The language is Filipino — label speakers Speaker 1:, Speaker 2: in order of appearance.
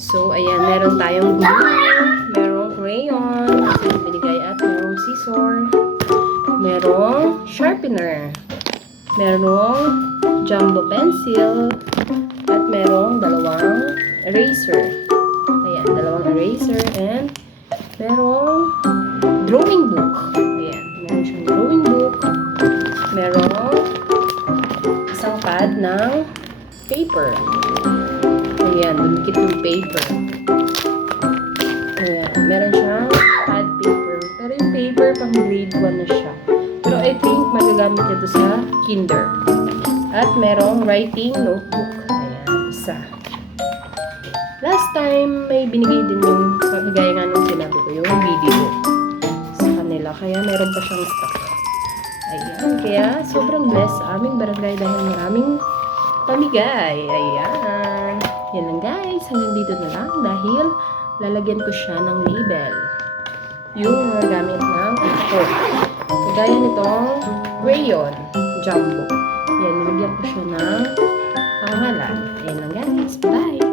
Speaker 1: So, ayan, meron tayong glue, merong crayon, kasi binigay at merong scissor, merong sharpener, merong jumbo pencil, at merong dalawang eraser. Ayan, dalawang eraser and merong drawing book. Ayan, meron siyang drawing book, merong isang pad ng paper. Dumikit yung paper. Ayan, meron siyang pad paper. Pero yung paper, pang grade 1 na siya. Pero I think magagamit ito sa kinder. At merong writing notebook. Ayan, isa. Last time, may binigay din yung kagaya nga nung sinabi ko, yung video sa kanila. Kaya meron pa siyang stock. Ayan, kaya sobrang blessed sa aming barangay dahil maraming pamigay. Ayan. Yan lang guys. Hanggang dito na lang dahil lalagyan ko siya ng label. Yung mga gamit ng ito. Kagaya nitong crayon jumbo. Yan, nilagyan ko siya ng pangalan. Ayan lang guys. Bye!